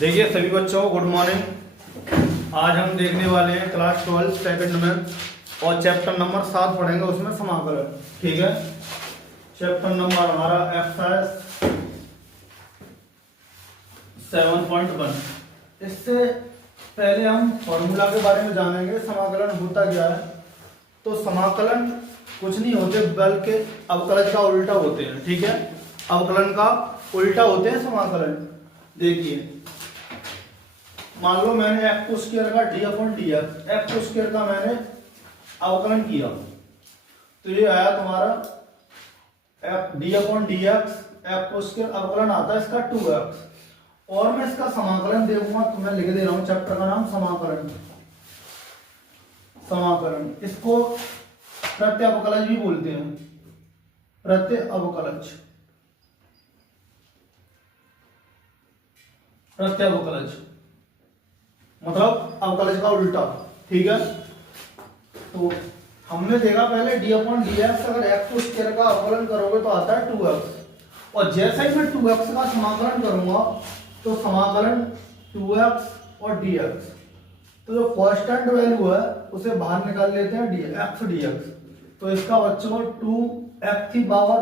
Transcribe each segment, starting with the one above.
देखिए सभी बच्चों को गुड मॉर्निंग। आज हम देखने वाले हैं क्लास 12 सेकंड में और चैप्टर नंबर 7 पढ़ेंगे, उसमें समाकलन। ठीक है, चैप्टर नंबर हमारा एक्सरसाइज 7.1। इससे पहले हम फॉर्मूला के बारे में जानेंगे, समाकलन होता क्या है। तो समाकलन कुछ नहीं होते बल्कि अवकलज का उल्टा होते हैं। ठीक है, अवकलन का उल्टा होते हैं समाकलन। देखिए मान लो मैंने f को स्क्वायर का d/dx, f को स्क्वायर का मैंने अवकलन किया तो ये आया तुम्हारा f d/dx, f को स्क्वायर अवकलन आता है इसका 2x। और मैं इसका समाकलन देखूंगा तो मैं लिख दे रहा हूं चैप्टर का नाम समाकलन। समाकलन इसको प्रत्यवकलज भी बोलते हैं, प्रत्यवकलज, प्रत्यवकलज मतलब अवकलज का उल्टा। ठीक है, तो हमने देखा पहले d/dx, अगर x को स्क्वायर का अवकलन करोगे तो आता है 2x। और जैसे ही मैं 2x का समाकलन करूंगा तो समाकलन 2x और dx, तो जो कांस्टेंट वैल्यू है उसे बाहर निकाल लेते हैं x dx। तो इसका बच्चों 2x की पावर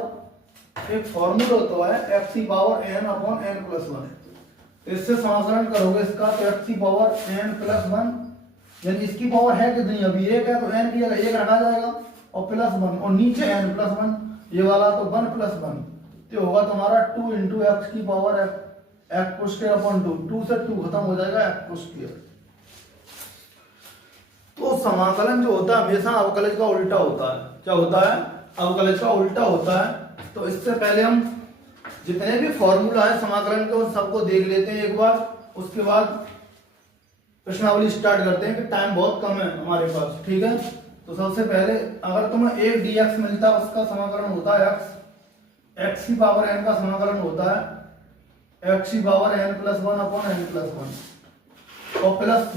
एक फॉर्मूला होता है x की पावर n/n+1। इससे समाकलन करोगे इसका तो x की पावर n+1, यानी इसकी पावर है कितनी, अभी 1 है तो n की जगह 1 रखा जाएगा और +1, और नीचे n+1, ये वाला तो 1+1, तो होगा तुम्हारा 2 × x की पावर x को स्क्वायर अपॉन 2 से 2 खत्म हो जाएगा x को स्क्वायर। तो समाकलन जो होता है हमेशा अवकलज का उल्टा होता है। क्या होता है? अवकलज का उल्टा होता है। तो इससे पहले हम जितने भी फॉर्मूला है समाकलन के उन सबको देख लेते हैं एक बार, उसके बाद प्रश्नावली स्टार्ट करते हैं कि टाइम बहुत कम है हमारे पास। ठीक है, तो सबसे पहले अगर तुम्हें 1 dx मिलता है उसका समाकलन होता है x की पावर n का समाकलन होता है x की पावर n+1/n+1 और प्लस c।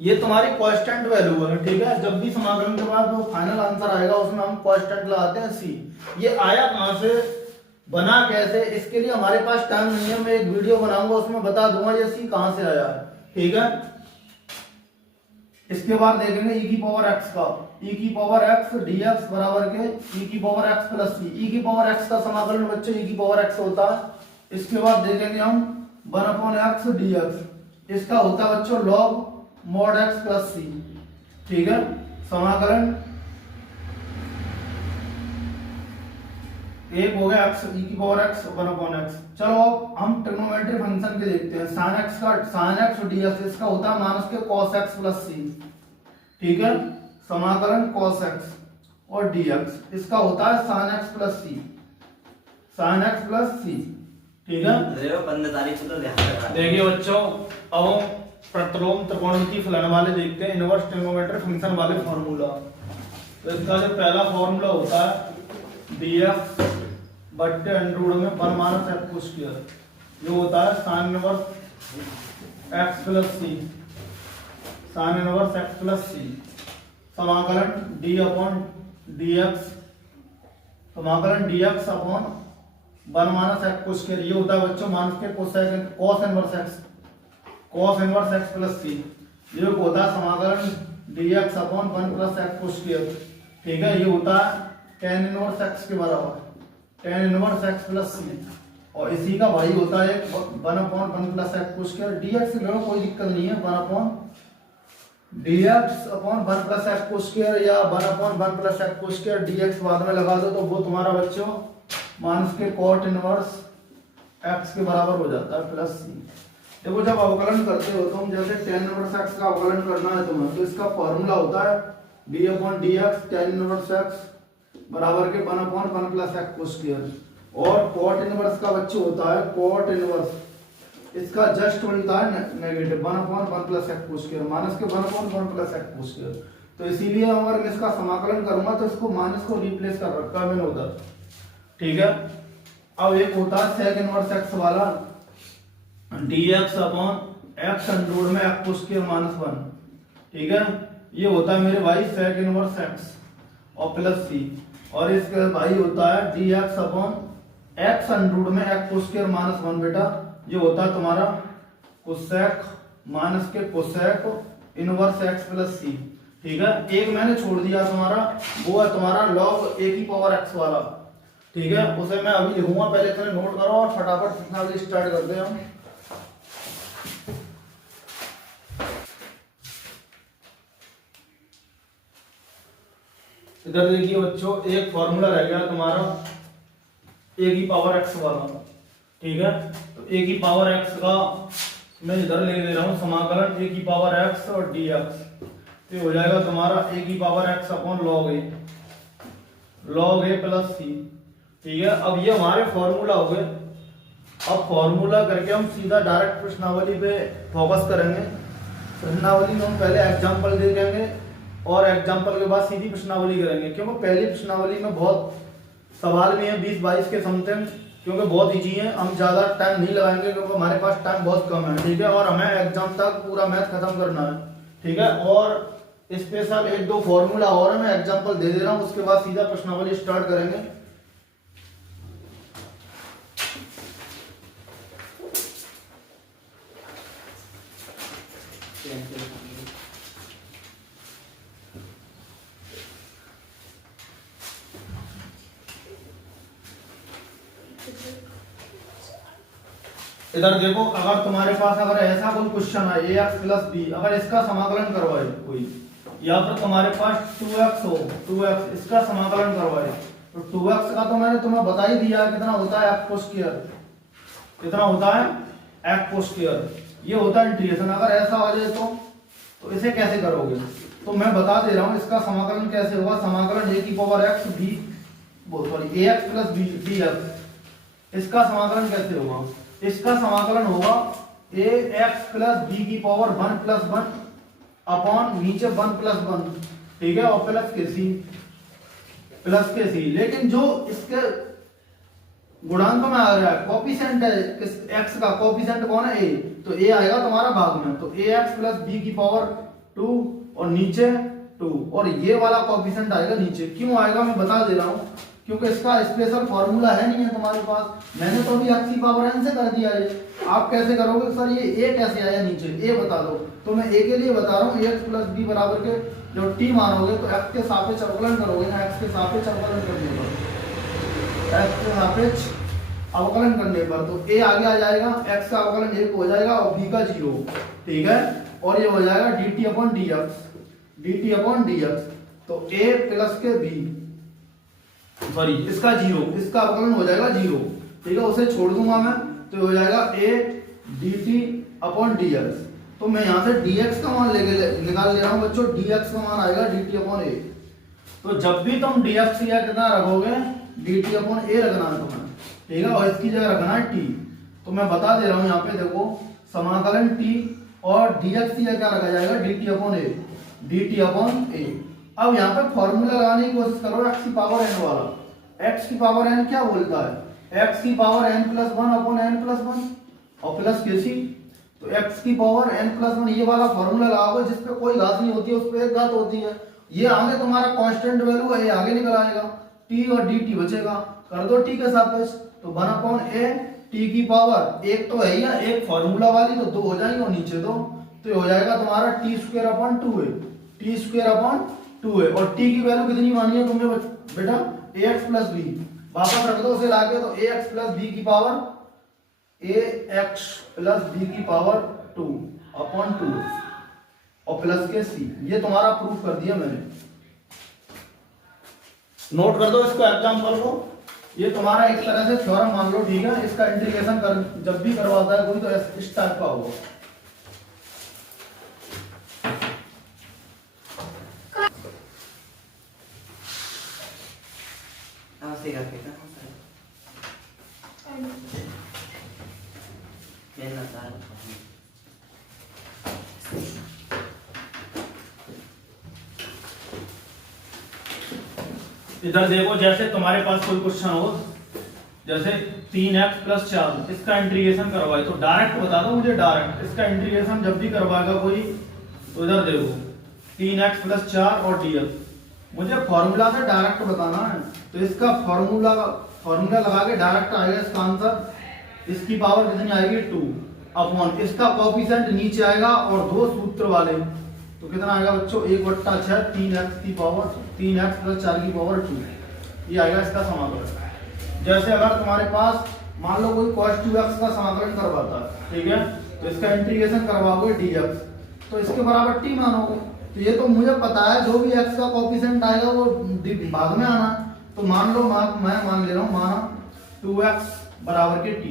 ये तुम्हारी कांस्टेंट वैल्यू है। ठीक है, जब भी समाकलन के बाद वो फाइनल आंसर आएगा उसमें हम कांस्टेंट लगाते हैं c। ये आया कहां से, बना कैसे, इसके लिए हमारे पास टाइम नहीं है। मैं एक वीडियो बनाऊंगा उसमें बता दूंगा ये c कहां से आया है। ठीक है, इसके बाद देखेंगे e की पावर x का, e की पावर x dx बराबर के e की power x plus c। e की पावर x का समाकलन बच्चों e की पावर x होता है। इसके बाद देखेंगे हम 1/x dx, इसका होता है बच्चों log mod x plus c। ठीक है, समाकलन एक हो गया x e की पावर x 1/x। चलो अब हम ट्रिग्नोमेट्री फंक्शन के देखते हैं। sin x का sin x dx, इसका होता है माइनस के cos x प्लस c। ठीक है, समाकलन cos x और dx, इसका होता है sin x plus c, sin x plus c। ठीक है, 15 तारीख को तो ध्यान रखना। देखिए बच्चों अब हम प्रतिलोम त्रिकोणमितीय फलन वाले देखते हैं, इनवर्स ट्रिग्नोमेट्री फंक्शन वाले फॉर्मूला। तो इसका जो पहला फॉर्मूला होता है df बट्टे अंडर में 1 - x स्क्वायर, जो होता है sin inverse x plus c, sin inverse x plus c। समाकलन d/dx, समाकलन dx अपॉन 1 - x स्क्वायर, ये होता है बच्चों माइनस के cos inverse x plus c। ये होता है समाकलन dx अपॉन 1 + x स्क्वायर। ठीक है, ये होता है tan इनवर्स x के बराबर, tan inverse x plus c, और इसी का भाई होता है 1/1 + x स्क्वायर। dx ले लो, कोई दिक्कत नहीं है, 1/dx अपॉन 1 + x स्क्वायर या 1/1 + x स्क्वायर, dx बाद में लगा दो तो वो तुम्हारा बच्चों माइनस के cot इनवर्स x के बराबर हो जाता है प्लस c। देखो जब अवकलन करते हो तो हम जैसे tan इनवर्स x का अवकलन करना है तुम्हें, तो इसका फॉर्मूला होता है d/dx tan इनवर्स x बराबर के 1/1 + x स्क्वायर, और cot इनवर्स का बच्चों होता है cot इनवर्स, इसका जस्ट उल्टा है नेगेटिव 1/1 + x स्क्वायर, माइनस के 1/1 + x स्क्वायर। तो इसीलिए अगर मैं इसका समाकलन करूंगा तो इसको माइनस को रिप्लेस कर रखा है मैंने उधर। ठीक है, अब एक होता है sec इनवर्स x वाला dx अपॉन x अंडर में x स्क्वायर -1। ठीक है, ये होता है मेरे भाई sec इनवर्स x और प्लस c, और इसका भाई होता है dx अपॉन एक्स अंडरूट में एक्स को स्क्वायर माइनस 1 बेटा, ये होता है तुम्हारा कोसेक माइनस के कोसेक इनवर्स एक्स प्लस सी। ठीक है, एक मैंने छोड़ दिया तुम्हारा, वो है तुम्हारा लॉग ए की पावर एक्स वाला। ठीक है, उसे मैं अभी लिखूंगा, पहले इतने नोट करो और फटाफट सीखना अभी स्टार्ट करते हैं हम। इधर देखिए बच्चों, एक फॉर्मूला रह गया तुम्हारा ए की पावर एक्स वाला। ठीक है, तो ए की पावर एक्स का मैं इधर ले ले रहा हूं समाकलन ए की पावर एक्स और डी एक्स, तो हो जाएगा तुम्हारा ए की पावर एक्स अपॉन लॉग ए प्लस सी। ठीक है, अब ये हमारे फॉर्मूला हो गए। अब फॉर्मूला करके हम सीधा डायरेक्ट प्रश्नावली पे फोकस करेंगे। प्रश्नावली में हम पहले एग्जांपल देखेंगे और एग्जांपल के बाद सीधी प्रश्नावली करेंगे, क्योंकि पहली प्रश्नावली में बहुत सवाल भी हैं 20-22 के समथिंग, क्योंकि बहुत इजी है। हम ज्यादा टाइम नहीं लगाएंगे क्योंकि हमारे पास टाइम बहुत कम है। ठीक है, और हमें एग्जाम तक पूरा मैथ खत्म करना है। ठीक है, और स्पेशल 1-2 फॉर्मूला और मैं एग्जांपल दे रहा हूं, उसके बाद सीधा प्रश्नावली स्टार्ट करेंगे। इधर देखो, अगर तुम्हारे पास अगर ऐसा कोई क्वेश्चन है ए एक्स प्लस बी, अगर इसका समाकलन करवाए कोई, या फिर तुम्हारे पास 2x हो, 2x इसका समाकलन करवाए, तो 2x का तो मैंने तुम्हें बता ही दिया कितना होता है x को स्क्वायर, कितना होता है x को स्क्वायर, ये होता है इंटीग्रेशन। अगर ऐसा आ जाए तो इसे कैसे करोगे, तो मैं बता दे रहा हूं इसका समाकलन कैसे होगा। समाकलन ए की power x b, sorry a x plus b d x, इसका समाकलन कैसे होगा। इसका समाकलन होगा ए एक्स प्लस बी की पावर 1 प्लस 1 अपॉन नीचे 1 प्लस 1। ठीक है, और प्लस के सी, लेकिन जो इसके गुणांक में आ रहा है कोफिशिएंट है किस एक्स का, कोफिशिएंट कौन है ए, तो ए आएगा तुम्हारा भाग में, तो ए एक्स प्लस बी की पावर 2 और नीचे 2, और ये वाला कोफिशिएंट आएगा नीचे। क्यों आएगा मैं बता दे रहा हूं, क्योंकि इसका स्पेशल फॉर्मूला है नहीं है तुम्हारे पास, मैंने तो अभी एक्स की पावर एन से कर दिया है। आप कैसे करोगे सर, ये ए कैसे आया नीचे, ए बता दो, तो मैं ए के लिए बता रहा हूँ। एक्स प्लस बी बराबर के जो टी मानोगे तो एक्स के सापेक्ष अवकलन करोगे ना, एक्स के सापेक्ष अवकलन करने पर, एक्स के सापेक्ष अवकलन करने पर तो ए आगे आ जाएगा, एक्स का अवकलन 1 हो जाएगा और बी का 0। ठीक है, और ये हो जाएगा dt अपॉन dx, तो ए प्लस के बी, सॉरी इसका 0, इसका अवकलन हो जाएगा 0। ठीक है, उसे छोड़ दूंगा मैं, तो हो जाएगा a dt अपॉन dx। तो मैं यहां से dx का मान निकाल ले रहा हूं बच्चों, dx का मान आएगा dt अपॉन a। तो जब भी तुम dx या कितना रखोगे, dt अपॉन a रखना है तुम्हें। ठीक है, और इसकी जगह रखना है t। तो मैं बता दे रहा हूं यहाँ पे देखो, समाकलन t और dx या क्या रखा जाएगा, dt अपॉन a। अब यहाँ पे फॉर्मूला लगाने की कोशिश करो x की पावर n वाला। x की पावर n क्या बोलता है, x की power n plus 1 upon n plus 1 और प्लस के सी, तो x की पावर n प्लस 1 ये वाला फॉर्मूला लगाओगे जिसपे कोई घात नहीं होती है, उस पे एक घात होती है। ये आगे तुम्हारा कांस्टेंट वैल्यू है, ये आगे निकल आएगा, t और dt बचेगा, कर दो t के सापेक्ष, तो 1 अपॉन a t की पावर, एक तो है ही, एक फॉर्मूला वाली तो 2 हो जाएंगे और नीचे 2, तो हो जाएगा तुम्हारा t स्क्वायर अपॉन 2 है, t स्क्वायर अपॉन 2 है। और t की वैल्यू कितनी मानी है तुमने बेटा, ax प्लस b, वापस रख दो उसे लाके, तो ax प्लस b की पावर, ax प्लस b की पावर 2 अपॉन 2 और प्लस के c, ये तुम्हारा प्रूफ कर दिया मैंने। नोट कर दो इसको एग्जांपल को, ये तुम्हारा एक तरह से थ्योरम मान लो। ठीक है, इसका इंटीग्रेशन कर जब भी करवाता है कोई तो इस टाइप का होगा। इधर देखो, जैसे तुम्हारे पास कोई क्वेश्चन हो, जैसे 3x प्लस 4, इसका इंटीग्रेशन करवाए, तो डायरेक्ट बता दो मुझे, डायरेक्ट इसका इंटीग्रेशन जब भी करवाएगा कोई, तो इधर देखो 3x प्लस 4 और dx, मुझे फॉर्मूला से डायरेक्ट बताना है, तो इसका फॉर्मूला लगा के डायरेक्ट आएगा इसका आंसर। इसकी पावर कितनी आएगी 2 अपॉन इसका कोफिशिएंट नीचे आएगा और दो सूत्र वाले, तो कितना आएगा बच्चों 1/6 3x की पावर 3x + 4 की पावर 2, ये आएगा इसका समाकलन। जैसे अगर तुम्हारे पास मान लो कोई cos 2x का समाकलन करवाता है, ठीक है, तो इसका इंटीग्रेशन करवाओगे dx, तो इसके बराबर t मानोगे। तो ये तो मुझे पता है जो भी x का कोफिशिएंट आएगा वो भाग में आना, तो मान लो मैं मान ले रहा हूँ, माना 2x बराबर के t,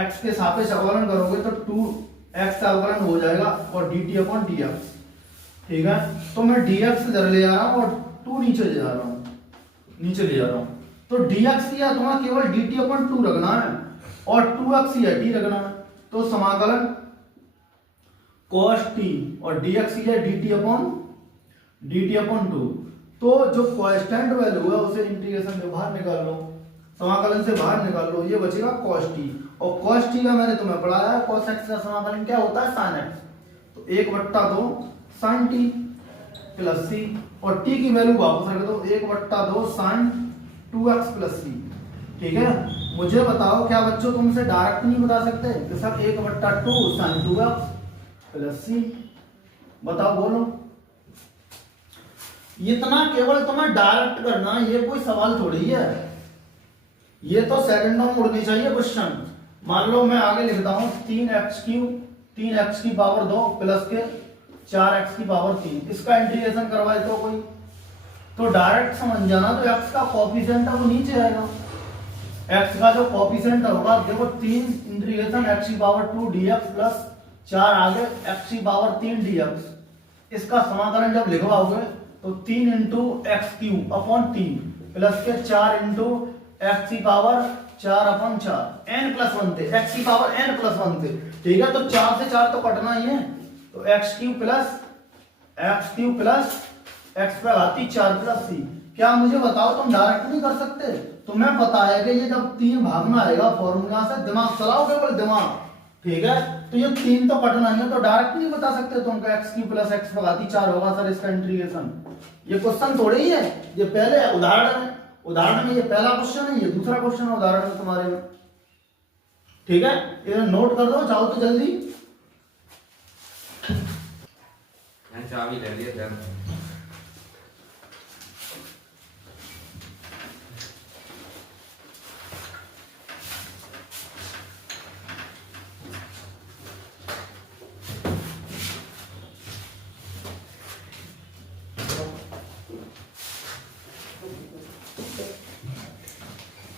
x के सापेक्ष अवकलन करोगे तो 2x का अवकलन हो जाएगा और dt/dx, ठीक है। तो मैं dx इधर ले जा रहा हूँ और 2 नीचे ले जा रहा हूँ, तो dx या तुम्हें केवल dt/2 रखना है और 2x या t रखना है, तो समाकलन cos t और dx या dt/2। तो जो कांस्टेंट वैल्यू है उसे इंटीग्रेशन से बाहर निकाल लो, समाकलन से बाहर निकाल लो, ये बचेगा cos t, और cos t का मैंने तुम्हें पढ़ाया है cos x का समाकलन क्या होता है sin x, तो 1/2 sin t प्लस c, और t की वैल्यू वापस रख दो 1/2 sin 2x प्लस c, ठीक है। मुझे बताओ क्या बच्चों तुमसे डायरेक्ट नहीं बता सकते कि sir 1/2 sin 2x plus c, बताओ बोलो। इतना केवल तुम्हें डायरेक्ट करना, ये कोई सवाल थोड़ी है, ये तो सेकंडों में उड़नी चाहिए क्वेश्चन। मान लो मैं आगे लिखता हूं 3x की पावर 2 प्लस के 4x की पावर 3, इसका इंटीग्रेशन करवाए तो कोई, तो डायरेक्ट समझ जाना, तो x का कोफिशिएंट है वो नीचे आएगा, x का जो कोफिशिएंट होगा देखो 3 इंटीग्रेशन x की पावर 2 dx प्लस 4 आगे x की पावर 3 dx, इसका समाकलन जब लिखवाओगे तो 3 × x³ अपॉन 3 प्लस के 4 × x की पावर 4/4 n+1 थे, x की पावर n+1 थे, ठीक है। तो 4 से 4 तो कटना ही है, तो x³ प्लस x पर आती 4 + c। क्या मुझे बताओ तुम डायरेक्ट नहीं कर सकते? तुम्हें पता है कि ये जब 3 भागना आएगा फॉर्मूला से, दिमाग चलाओ केवल दिमाग, ठीक है। तो ये 3 तो कटना ही है, तो डायरेक्ट नहीं बता सकते तुम का x³ प्लस x पर आती 4 होगा सर इसका इंटीग्रेशन। ये क्वेश्चन थोड़े ही है, ये पहले उदाहरण है, उदाहरण में ये पहला क्वेश्चन है, ये दूसरा क्वेश्चन है उदाहरण में तुम्हारे में, ठीक है। इधर नोट कर दो चाहो तो जल्दी। चाबी ले लिए ध्यान।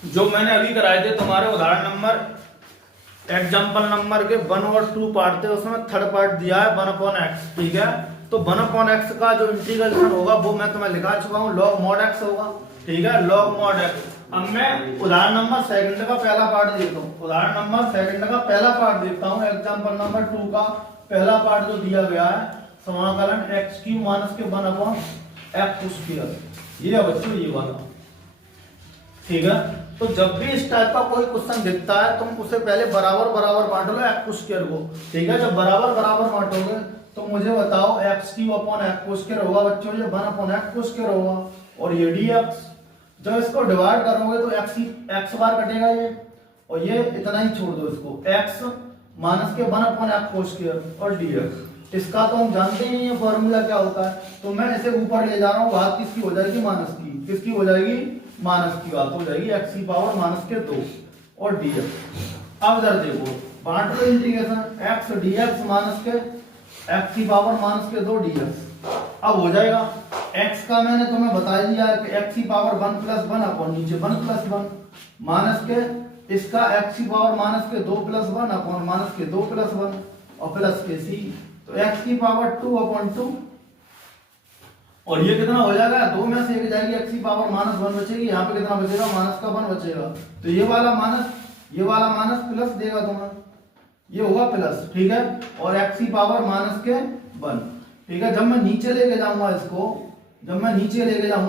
जो मैंने अभी कराए थे तुम्हारे उदाहरण नंबर एग्जाम्पल नंबर के 1 और 2 पार्ट थे, उसमें थर्ड पार्ट दिया है 1/x, ठीक है। तो 1/x का जो इंटीग्रेशन होगा वो मैं तुम्हें लिखा चुका हूँ, log mod x होगा, ठीक है, log mod x। अब मैं उदाहरण नंबर सेकंड का पहला पार्ट देखता हूँ, उदाहरण नंबर सेकंड का पहला पार्ट देखता हूँ, एग्जाम्पल नंबर 2 का पहला पार्ट जो दिया गया है, समाकलन x³ - 1/x², ये है बच्चों ये वाला, ठीक है। तो जब भी इस टाइप का कोई क्वेश्चन दिखता है तुम उसे पहले बराबर बराबर बांट लो x² को, ठीक है। जब बराबर बराबर बांटोगे तो मुझे बताओ x³ होगा बच्चों, ये 1/x² होगा, और ये dx। जब इसको डिवाइड करोगे तो x बार कटेगा ये, और ये इतना ही छोड़ दो इसको, x माइनस के 1/x² और dx। इसका तो हम जानते ही नहीं है फॉर्मूला क्या होता है, तो मैं इसे ऊपर ले जा रहा हूँ, घात किसकी हो जाएगी माइनस की, किसकी हो जाएगी माइनस की घात हो जाएगी x की पावर -2 और dx। अब इधर देखो बांट लो इंटीग्रेशन, x dx माइनस के x की पावर -2 dx। अब हो जाएगा x का मैंने तुम्हें बता दिया है कि x की पावर 1 + 1 अपॉन नीचे 1 + 1 माइनस के इसका x की पावर -2 + 1 अपॉन -2 + 1 और प्लस के c, तो x की पावर 2/2, और ये कितना हो जाएगा 2 में से 1 जाएगी, x की पावर -1 बचेगी, यहाँ पे कितना बचेगा -1 बचेगा, तो ये वाला माइनस प्लस देगा तुम्हें, ये होगा प्लस, ठीक है, और x की पावर -1, ठीक है। जब मैं नीचे लेके जाऊंगा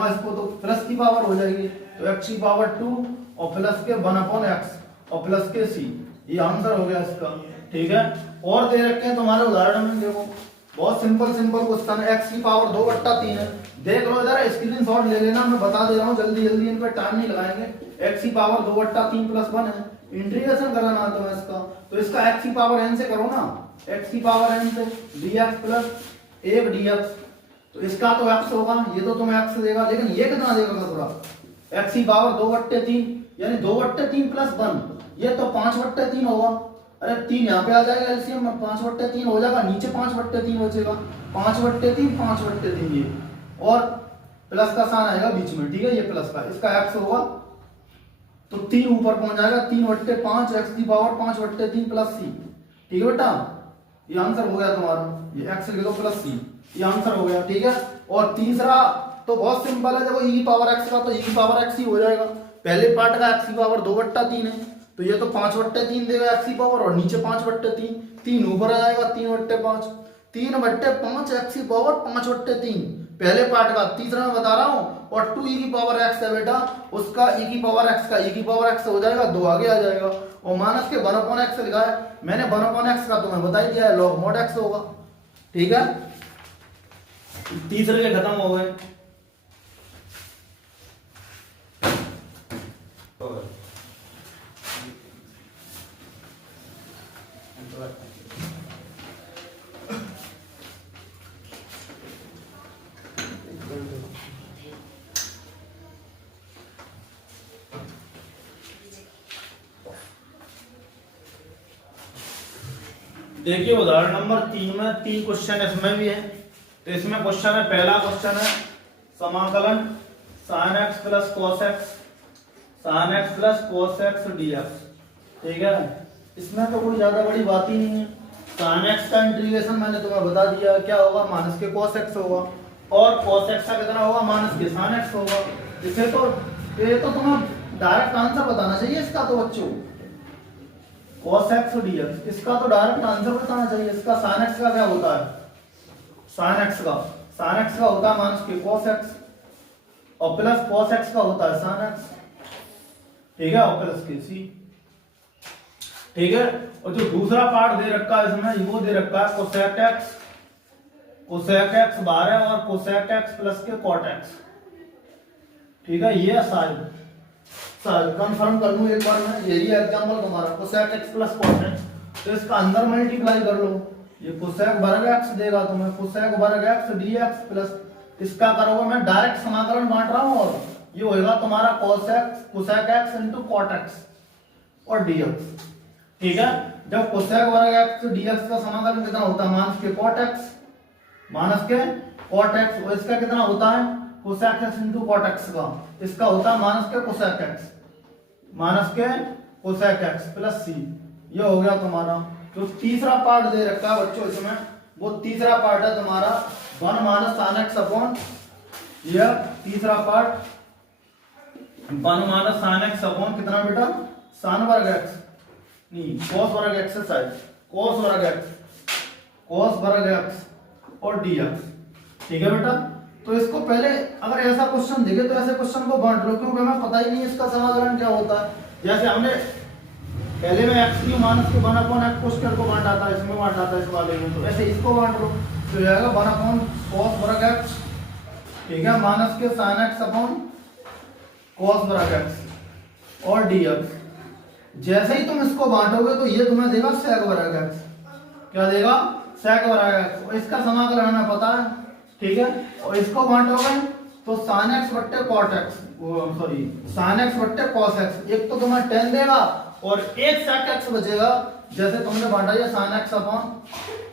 इसको, तो प्लस की पावर हो जाएगी, तो x की पावर 2 और प्लस के 1/x और प्लस के c, ये आंसर हो गया इसका, ठीक है। और दे रखे हैं तुम्हारे उदाहरण में, देखो बहुत सिंपल सिंपल क्वेश्चन है। x की पावर 2/3 है। देख लो इधर, स्क्रीनशॉट ले लेना, मैं बता दे रहा हूँ जल्दी जल्दी, इन पे टाइम नहीं लगाएंगे। x की पावर 2/3 + 1 है, इंटीग्रेशन कराना तो इसका, तो इसका x की पावर n से करो ना, x की पावर n से dx + 1 dx, तो इसका तो x होगा, ये तो तुम्हें x देगा, लेकिन ये कितना देगा थोड़ा, x की पावर 2/3 यानी 2/3 + 1, ये तो 5/3 होगा। अरे 3 यहाँ पे आ जाएगा एलसीएम में, 5/3 हो जाएगा, नीचे 5/3 बचेगा, 5/3 5/3 ये, और प्लस का साइन आएगा बीच में, ठीक है, ये प्लस का, इसका x होगा, तो 3 ऊपर पहुंच जाएगा, 3/5 x की पावर 5/3 + c, ठीक है बेटा, ये आंसर हो गया तुम्हारा, ये x लिख दो + c, ये आंसर हो गया, ठीक है। और तीसरा तो बहुत सिंपल है, देखो e की पावर x का तो e की पावर x ही हो जाएगा, पहले पार्ट का x की पावर 2/3 है, तो ये तो 5/3 देगा x की पावर, और नीचे 5/3, 3 ऊपर आ जाएगा, 3/5, 3/5 x की पावर 5/3 पहले पार्ट का, तीसरा मैं बता रहा हूँ, और 2 e की पावर x है बेटा, उसका e की पावर x का e की पावर x हो जाएगा, 2 आगे आ जाएगा, और माइनस के 1/x लिखा है मैंने, 1/x का तुम्हें बता ही दिया है, log mod x होगा, ठीक है। तीसरे के खत्म हो गए। देखिए उदाहरण नंबर 3 में 3 क्वेश्चन इसमें भी है, तो इसमें क्वेश्चन है, पहला क्वेश्चन है समाकलन sin x + cos x, sin x + cos x dx, ठीक है। इसमें तो कोई ज्यादा बड़ी बात ही नहीं है, sin x का इंटीग्रेशन मैंने तुम्हें बता दिया क्या होगा, माइनस के cos x होगा, और cos x का कितना होगा, माइनस के sin x होगा। इसे तो ये तो तुम्हें डायरेक्ट आंसर बताना चाहिए इसका, तो बच्चों cos x dx, इसका तो डायरेक्ट आंसर बताना चाहिए। इसका sin x का क्या होता है, sin x का होता है माइनस के cos x, और प्लस cos x का होता है sin x, ठीक है, और प्लस के c, ठीक है। और जो दूसरा पार्ट दे रखा है इसमें, वो दे रखा है cosec x 12 और cosec x प्लस के cot x, ठीक है, ये साइन कंफर्म कर लूं एक बार मैं, यही एग्जांपल तुम्हारा cosec x + cot x, तो इसका अंदर मल्टीप्लाई कर लो, ये cosec वर्ग x देगा तुम्हें, cosec वर्ग x dx प्लस इसका करोगे, मैं डायरेक्ट समाकलन बांट रहा हूं, और ये होएगा तुम्हारा cosec x * cot x और dx, ठीक है। जब cosec वर्ग x dx का समाकलन कितना होता है, माइनस के cot x, और इसका कितना होता है cosec x * cot x का, इसका होता है माइनस के cosec x प्लस c, ये हो गया तुम्हारा। तो तीसरा पार्ट दे रखा है बच्चों इसमें, वो तीसरा पार्ट है तुम्हारा 1 - sin x अपॉन, ये तीसरा पार्ट 1 - sin x अपॉन कितना बेटा, sin वर्ग x नहीं cos वर्ग x है शायद, cos वर्ग x और dx, ठीक है बेटा। तो इसको पहले अगर ऐसा क्वेश्चन देखे तो ऐसे क्वेश्चन को बांट लो, क्योंकि हमें पता ही नहीं इसका समाधान क्या होता है। जैसे हमने पहले में x³ माइनस के 1/x² को बांटा था, इसमें बांटा था इस वाले में, तो ऐसे इसको बांट लो, तो जाएगा 1/cos वर्ग x, ठीक है, माइनस के sin x अपॉन cos वर्ग x और dx। जैसे ही तुम इसको बांटोगे तो ये तुम्हें देगा sec वर्ग x, क्या देगा, sec वर्ग x, और इसका समाकलन हमें पता है, ठीक है। और इसको बांटोगे तो sin x बट्टे cot x, sin x बट्टे cos x, एक तो तुम्हें tan देगा और एक sec x बचेगा, जैसे तुमने बांटा ये sin x upon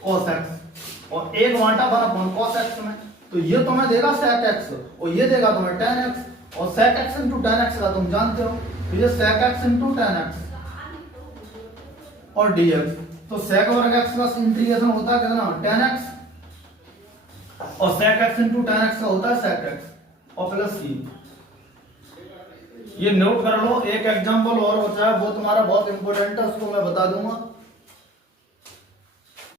cos x, और एक बांटा 1 cos x में, तो ये तुम्हें देगा sec x, और ये देगा तुम्हें tan x, और sec x * tan x का तुम जानते हो, तो ये sec x * tan x और dx, तो sec वर्ग x का इंटीग्रेशन होता है कितना, tan x, और sec x * tan x का होता है sec x और प्लस c। ये नोट कर लो। एक एग्जांपल और होता है, वो तुम्हारा बहुत इंपॉर्टेंट है, उसको मैं बता दूंगा।